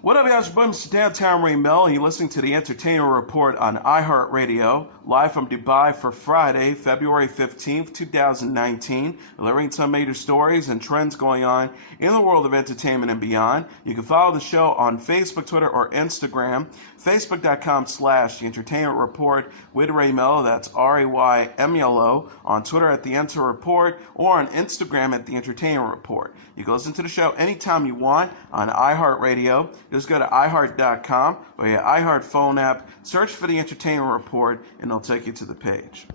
What up, y'all? It's your boy, Mr. Downtown Ray Melo, and you're listening to the Entertainment Report on iHeartRadio, live from Dubai for Friday, February 15th, 2019, delivering some major stories and trends going on in the world of entertainment and beyond. You can follow the show on Facebook, Twitter, or Instagram. Facebook.com/The Entertainment Report with Ray Melo, that's RAYMELO, on Twitter at The Enter Report, or on Instagram at The Entertainment Report. You can listen to the show anytime you want on iHeartRadio. Just go to iHeart.com or your iHeart phone app, search for The Entertainment Report, and it'll take you to the page.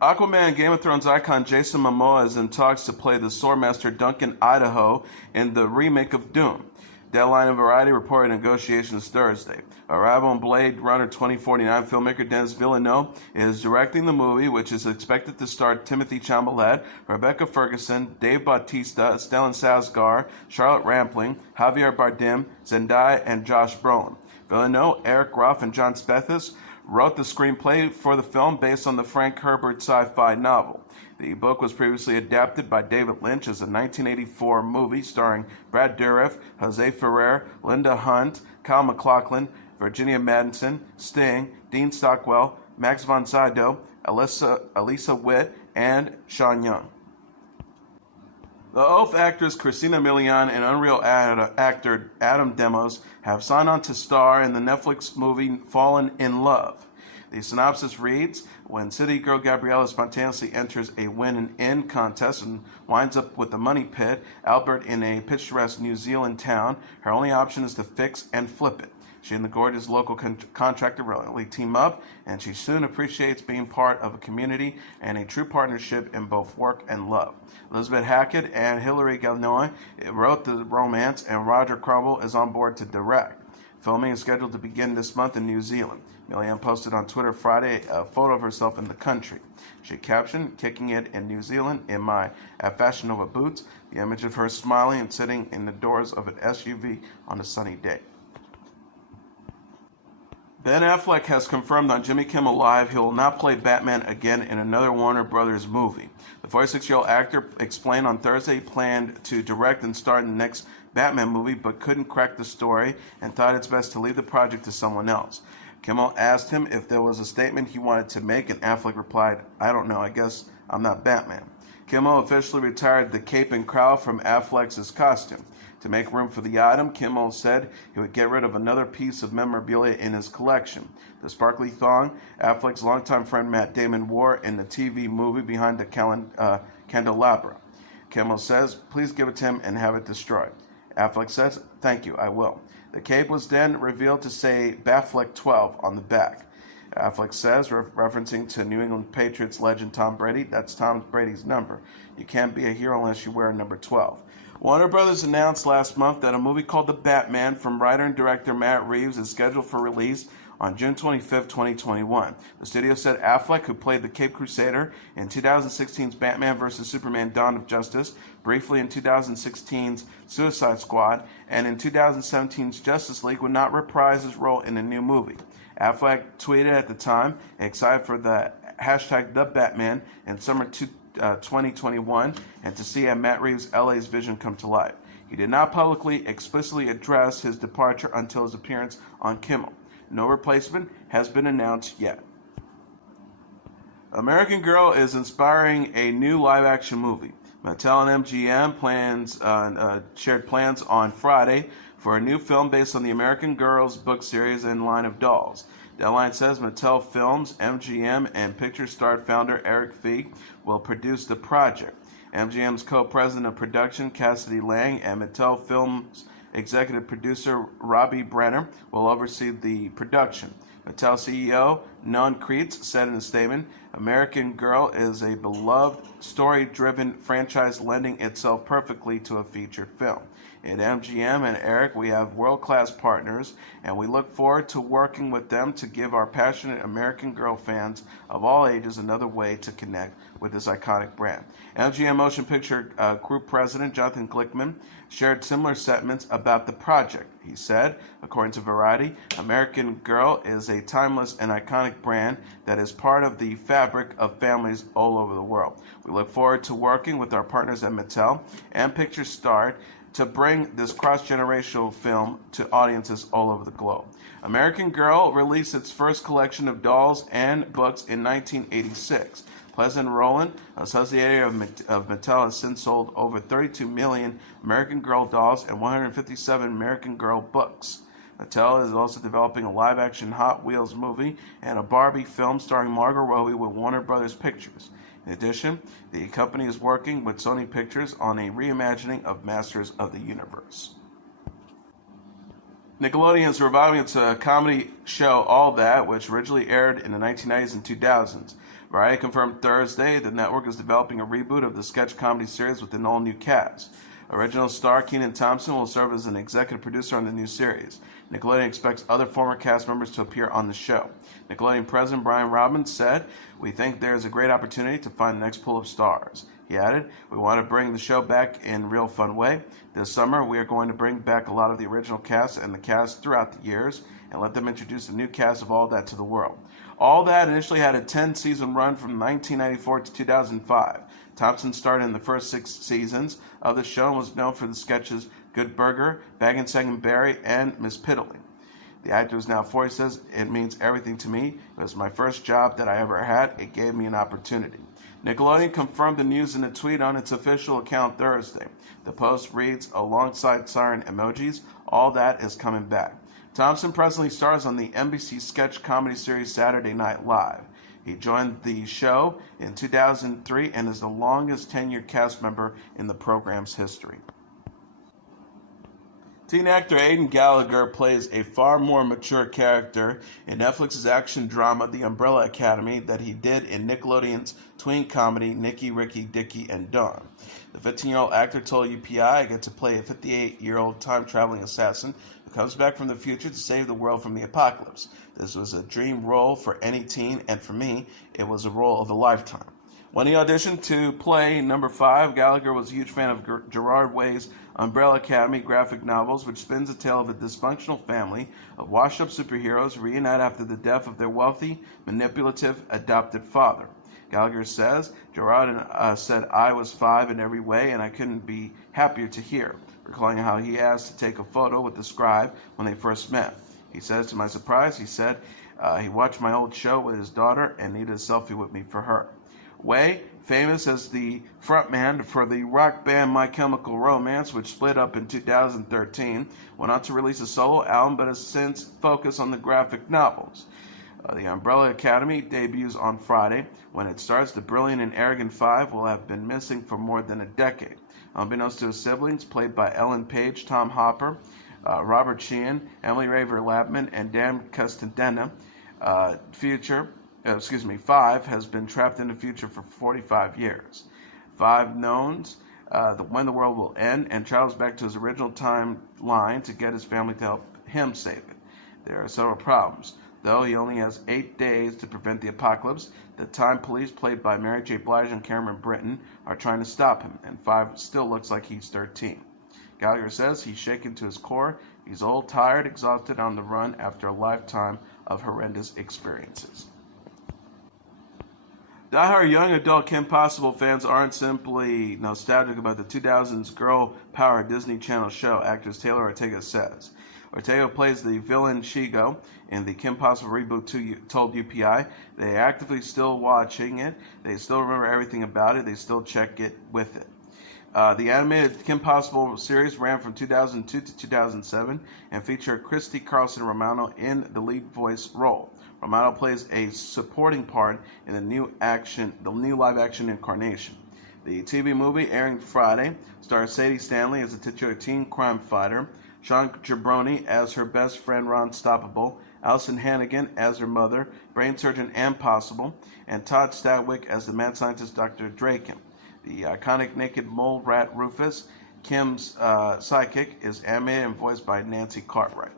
Aquaman Game of Thrones icon Jason Momoa is in talks to play the Swordmaster Duncan Idaho in the remake of Doom. Deadline and Variety reported negotiations Thursday. Arrival and Blade Runner 2049 filmmaker Denis Villeneuve is directing the movie, which is expected to star Timothy Chalamet, Rebecca Ferguson, Dave Bautista, Stellan Skarsgård, Charlotte Rampling, Javier Bardem, Zendaya, and Josh Brolin. Villeneuve, Eric Ruff, and John Spethis wrote the screenplay for the film based on the Frank Herbert sci-fi novel. The book was previously adapted by David Lynch as a 1984 movie starring Brad Dourif, Jose Ferrer, Linda Hunt, Kyle MacLachlan, Virginia Madsen, Sting, Dean Stockwell, Max von Sydow, Elisa Witt, and Sean Young. The Oath actress Christina Milian and Unreal actor Adam Demos have signed on to star in the Netflix movie Fallen in Love. The synopsis reads, when city girl Gabriella spontaneously enters a win and end contest and winds up with the money pit, Albert, in a picturesque New Zealand town, her only option is to fix and flip it. She and the gorgeous local contractor reluctantly team up, and she soon appreciates being part of a community and a true partnership in both work and love. Elizabeth Hackett and Hilary Gallinoy wrote the romance, and Roger Crumble is on board to direct. Filming is scheduled to begin this month in New Zealand. Milian posted on Twitter Friday a photo of herself in the country. She captioned, "Kicking it in New Zealand in my Fashion Nova boots," the image of her smiling and sitting in the doors of an SUV on a sunny day. Ben Affleck has confirmed on Jimmy Kimmel Live he will not play Batman again in another Warner Brothers movie. The 46-year-old actor explained on Thursday he planned to direct and star in the next Batman movie but couldn't crack the story and thought it's best to leave the project to someone else. Kimmel asked him if there was a statement he wanted to make, and Affleck replied, "I don't know, I guess I'm not Batman." Kimmel officially retired the cape and cowl from Affleck's costume. To make room for the item, Kimmel said he would get rid of another piece of memorabilia in his collection. The sparkly thong Affleck's longtime friend Matt Damon wore in the TV movie Behind the Candelabra. Kimmel says, "Please give it to him and have it destroyed." Affleck says, "Thank you, I will." The cape was then revealed to say Batfleck 12 on the back. Affleck says, referencing to New England Patriots legend Tom Brady, that's Tom Brady's number. You can't be a hero unless you wear number 12. Warner Brothers announced last month that a movie called The Batman from writer and director Matt Reeves is scheduled for release on June 25, 2021. The studio said Affleck, who played the Cape Crusader in 2016's Batman vs. Superman Dawn of Justice, briefly in 2016's Suicide Squad, and in 2017's Justice League, would not reprise his role in the new movie. Affleck tweeted at the time, excited for the hashtag #TheBatman in summer 2021 and to see Matt Reeves' LA's vision come to life. He did not publicly explicitly address his departure until his appearance on Kimmel. No replacement has been announced yet. American Girl is inspiring a new live-action movie. Mattel and MGM shared plans on Friday for a new film based on the American Girls book series and line of dolls. Deadline says Mattel Films, MGM, and Picture Start founder Eric Feig will produce the project. MGM's co-president of production, Cassidy Lang, and Mattel Films executive producer Robbie Brenner will oversee the production. Mattel CEO Non Kreitz said in a statement, "American Girl is a beloved, story-driven franchise lending itself perfectly to a featured film. At MGM and Eric, we have world-class partners, and we look forward to working with them to give our passionate American Girl fans of all ages another way to connect with this iconic brand." MGM Motion Picture Group President Jonathan Glickman shared similar sentiments about the project. He said, according to Variety, "American Girl is a timeless and iconic brand that is part of the fabric of families all over the world. We look forward to working with our partners at Mattel and Picture Start to bring this cross-generational film to audiences all over the globe. American Girl released its first collection of dolls and books in 1986. Pleasant Rowland, a subsidiary of Mattel, has since sold over 32 million American Girl dolls and 157 American Girl books. Mattel is also developing a live-action Hot Wheels movie and a Barbie film starring Margot Robbie with Warner Brothers Pictures. In addition, the company is working with Sony Pictures on a reimagining of Masters of the Universe. Nickelodeon is reviving its comedy show All That, which originally aired in the 1990s and 2000s. Variety confirmed Thursday the network is developing a reboot of the sketch comedy series with an all-new cast. Original star Kenan Thompson will serve as an executive producer on the new series. Nickelodeon expects other former cast members to appear on the show. Nickelodeon President Brian Robbins said, "We think there is a great opportunity to find the next pool of stars." He added, "We want to bring the show back in a real fun way. This summer, we are going to bring back a lot of the original cast and the cast throughout the years and let them introduce the new cast of All That to the world." All That initially had a 10-season run from 1994 to 2005. Thompson starred in the first 6 seasons of the show and was known for the sketches Good Burger, Baggin' Second Barry, and Miss Piddly. The actor is now 40, says, "It means everything to me. It was my first job that I ever had. It gave me an opportunity." Nickelodeon confirmed the news in a tweet on its official account Thursday. The post reads, alongside siren emojis, "All That is coming back." Thompson presently stars on the NBC sketch comedy series Saturday Night Live. He joined the show in 2003 and is the longest tenured cast member in the program's history. Teen actor Aidan Gallagher plays a far more mature character in Netflix's action drama The Umbrella Academy than he did in Nickelodeon's tween comedy Nicky, Ricky, Dicky, and Dawn. The 15-year-old actor told UPI, "I get to play a 58-year-old time-traveling assassin who comes back from the future to save the world from the apocalypse. This was a dream role for any teen, and for me, it was a role of a lifetime." When he auditioned to play number 5, Gallagher was a huge fan of Gerard Way's Umbrella Academy graphic novels, which spins a tale of a dysfunctional family of washed-up superheroes reunite after the death of their wealthy, manipulative, adopted father. Gallagher says, "Gerard said I was 5 in every way, and I couldn't be happier to hear," recalling how he asked to take a photo with the scribe when they first met. He says, "To my surprise," he said, he watched my old show with his daughter and needed a selfie with me for her." Way, famous as the frontman for the rock band My Chemical Romance, which split up in 2013, went on to release a solo album but has since focused on the graphic novels. The Umbrella Academy debuts on Friday. When it starts, the brilliant and arrogant 5 will have been missing for more than a decade. Unbeknownst to his siblings, played by Ellen Page, Tom Hopper, Robert Sheehan, Emily Raver Labman, and Dan Castandena, 5 has been trapped in the future for 45 years. 5 knows when the world will end and travels back to his original timeline to get his family to help him save it. There are several problems. Though he only has 8 days to prevent the apocalypse, the time police, played by Mary J. Blige and Cameron Britton, are trying to stop him, and 5 still looks like he's 13. Gallagher says he's shaken to his core. He's old, tired, exhausted, on the run after a lifetime of horrendous experiences. Die-hard young adult Kim Possible fans aren't simply nostalgic about the 2000s girl-powered Disney Channel show, actress Taylor Ortega says. Ortega plays the villain Shigo in the Kim Possible reboot, told UPI. They are actively still watching it. They still remember everything about it. They still check it with it. The animated Kim Possible series ran from 2002 to 2007 and featured Christy Carlson Romano in the lead voice role. Romano plays a supporting part in the new live-action incarnation. The TV movie, airing Friday, stars Sadie Stanley as a titular teen crime fighter, Sean Jabroni as her best friend Ron Stoppable, Allison Hannigan as her mother, brain surgeon Ann Possible, and Todd Stadwick as the mad scientist Dr. Draken. The iconic naked mole rat Rufus, Kim's sidekick, is animated and voiced by Nancy Cartwright.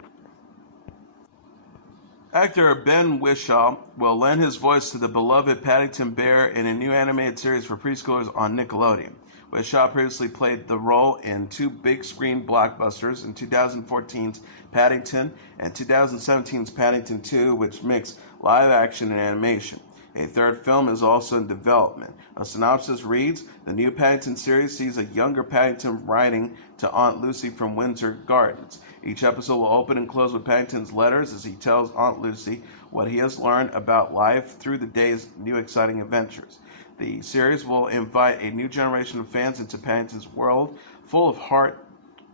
Actor Ben Whishaw will lend his voice to the beloved Paddington Bear in a new animated series for preschoolers on Nickelodeon. Whishaw previously played the role in 2 big-screen blockbusters in 2014's Paddington and 2017's Paddington 2, which mix live action and animation. A third film is also in development. A synopsis reads, the new Paddington series sees a younger Paddington writing to Aunt Lucy from Windsor Gardens. Each episode will open and close with Paddington's letters as he tells Aunt Lucy what he has learned about life through the day's new exciting adventures. The series will invite a new generation of fans into Paddington's world, full of heart,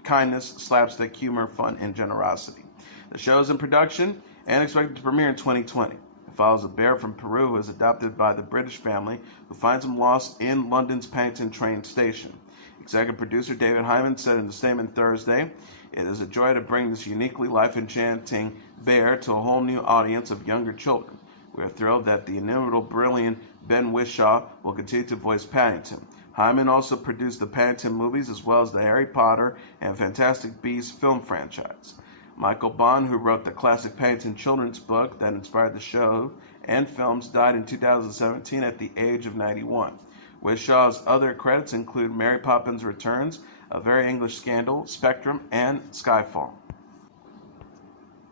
kindness, slapstick humor, fun, and generosity. The show is in production and expected to premiere in 2020. It follows a bear from Peru who is adopted by the British family who finds him lost in London's Paddington train station. Executive producer David Hyman said in a statement Thursday, it is a joy to bring this uniquely life-enchanting bear to a whole new audience of younger children. We are thrilled that the inimitable, brilliant Ben Whishaw will continue to voice Paddington. Hyman also produced the Paddington movies as well as the Harry Potter and Fantastic Beasts film franchise. Michael Bond, who wrote the classic Paddington children's book that inspired the show and films, died in 2017 at the age of 91. Wishaw's other credits include Mary Poppins Returns, A Very English Scandal, Spectrum, and Skyfall.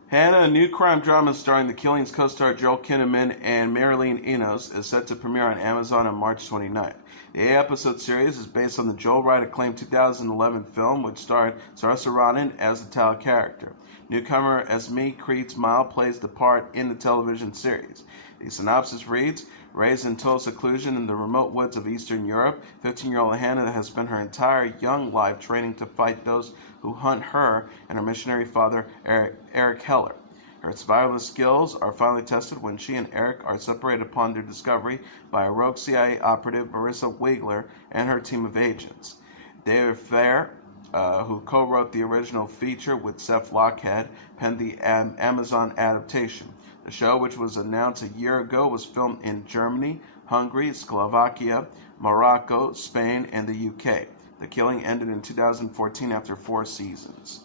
Hannah, a new crime drama starring The Killings co-star Joel Kinnaman and Marilyn Enos, is set to premiere on Amazon on March 29th. The 8-episode series is based on the Joel Wright-acclaimed 2011 film, which starred Saoirse Ronan as the title character. Newcomer Esme Creed-Smile plays the part in the television series. The synopsis reads, raised in total seclusion in the remote woods of Eastern Europe, 15-year-old Hannah has spent her entire young life training to fight those who hunt her and her missionary father, Eric Heller. Her survivalist skills are finally tested when she and Eric are separated upon their discovery by a rogue CIA operative, Marissa Wiegler, and her team of agents. David Fair, who co-wrote the original feature with Seth Lockhead, penned the Amazon adaptation. The show, which was announced a year ago, was filmed in Germany, Hungary, Slovakia, Morocco, Spain, and the UK. The Killing ended in 2014 after 4 seasons.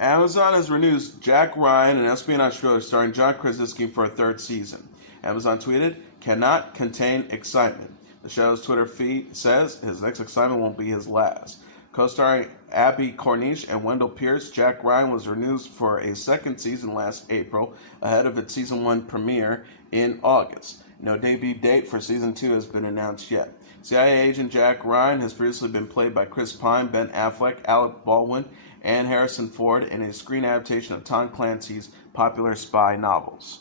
Amazon has renewed Jack Ryan, an espionage thriller starring John Krasinski, for a 3rd season. Amazon tweeted, cannot contain excitement. The show's Twitter feed says his next excitement won't be his last. Co-starring Abby Cornish and Wendell Pierce, Jack Ryan was renewed for a 2nd season last April, ahead of its season 1 premiere in August. No debut date for season 2 has been announced yet. CIA agent Jack Ryan has previously been played by Chris Pine, Ben Affleck, Alec Baldwin, and Harrison Ford in a screen adaptation of Tom Clancy's popular spy novels.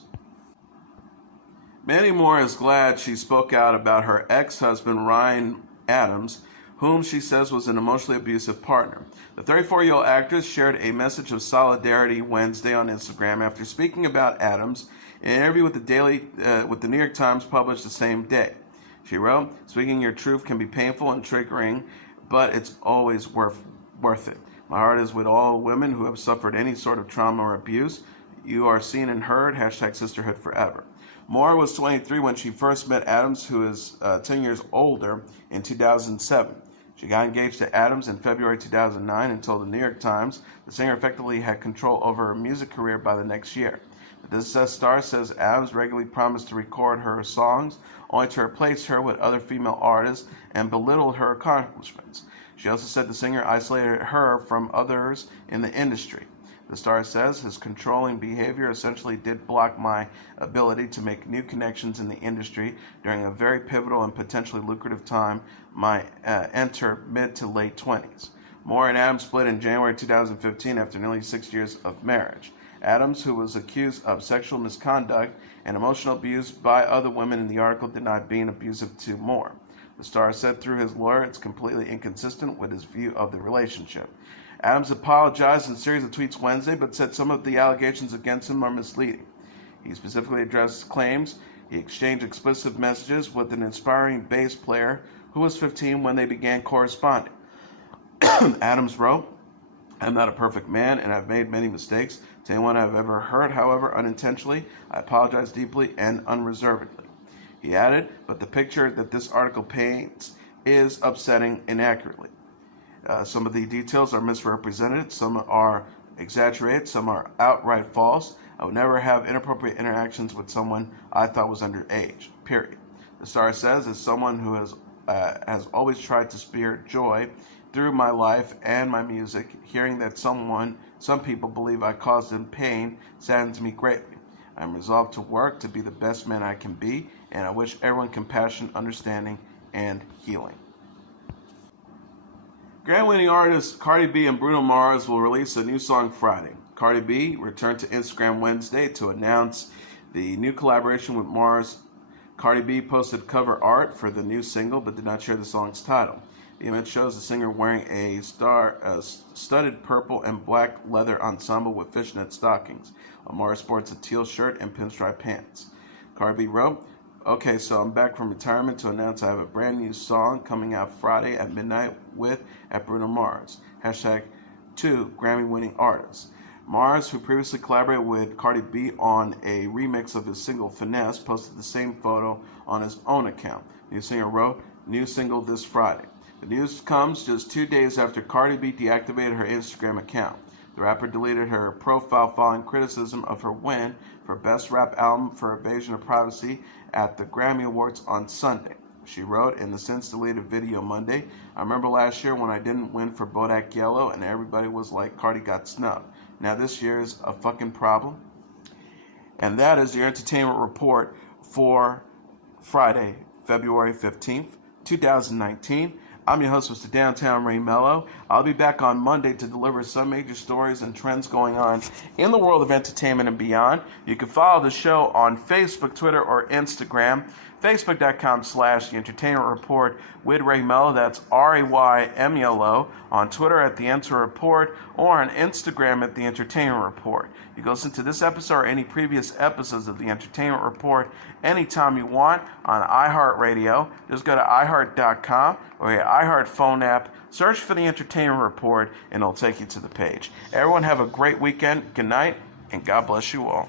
Mandy Moore is glad she spoke out about her ex-husband Ryan Adams, whom she says was an emotionally abusive partner. The 34-year-old actress shared a message of solidarity Wednesday on Instagram after speaking about Adams in an interview with the New York Times published the same day. She wrote, speaking your truth can be painful and triggering, but it's always worth it. My heart is with all women who have suffered any sort of trauma or abuse. You are seen and heard, #sisterhood forever. Moore was 23 when she first met Adams, who is 10 years older, in 2007. She got engaged to Adams in February 2009 and told the New York Times the singer effectively had control over her music career by the next year. The This star says Adams regularly promised to record her songs, only to replace her with other female artists and belittled her accomplishments. She also said the singer isolated her from others in the industry. The star says his controlling behavior essentially did block my ability to make new connections in the industry during a very pivotal and potentially lucrative time, my enter mid to late 20s. Moore and Adams split in January 2015 after nearly 6 years of marriage. Adams, who was accused of sexual misconduct and emotional abuse by other women in the article, denied being abusive to Moore. The star said through his lawyer it's completely inconsistent with his view of the relationship. Adams apologized in a series of tweets Wednesday, but said some of the allegations against him are misleading. He specifically addressed claims he exchanged explicit messages with an inspiring bass player who was 15 when they began corresponding. Adams wrote, I'm not a perfect man, and I've made many mistakes. To anyone I've ever hurt, however, unintentionally, I apologize deeply and unreservedly. He added, but the picture that this article paints is upsetting inaccurately. Some of the details are misrepresented, some are exaggerated, some are outright false. I would never have inappropriate interactions with someone I thought was underage, period. The star says, as someone who has always tried to spear joy through my life and my music, hearing that some people believe I caused them pain saddens me greatly. I'm resolved to work to be the best man I can be, and I wish everyone compassion, understanding, and healing. Grammy-winning artists Cardi B and Bruno Mars will release a new song Friday. Cardi B returned to Instagram Wednesday to announce the new collaboration with Mars. Cardi B posted cover art for the new single but did not share the song's title. The image shows the singer wearing a studded purple and black leather ensemble with fishnet stockings, while Mars sports a teal shirt and pinstripe pants. Cardi B wrote, "Okay, so I'm back from retirement to announce I have a brand new song coming out Friday at midnight with at Bruno Mars. Hashtag 2 Grammy-winning artists." Mars, who previously collaborated with Cardi B on a remix of his single Finesse, posted the same photo on his own account. The new singer wrote, "New single this Friday." The news comes just 2 days after Cardi B deactivated her Instagram account. The rapper deleted her profile following criticism of her win for Best Rap Album for Evasion of Privacy at the Grammy Awards on Sunday. She wrote in the since-deleted video Monday, "I remember last year when I didn't win for Bodak Yellow and everybody was like, Cardi got snubbed. Now this year's a fucking problem." And that is your entertainment report for Friday, February 15th, 2019. I'm your host, Mr. Downtown Ray Melo. I'll be back on Monday to deliver some major stories and trends going on in the world of entertainment and beyond. You can follow the show on Facebook, Twitter, or Instagram. Facebook.com/The Entertainment Report with Ray Melo. That's RAYMELO. On Twitter at The Enter Report, or on Instagram at The Entertainment Report. You can listen to this episode or any previous episodes of The Entertainment Report anytime you want on iHeartRadio. Just go to iHeart.com or your iHeart phone app. Search for The Entertainment Report and it'll take you to the page. Everyone have a great weekend. Good night and God bless you all.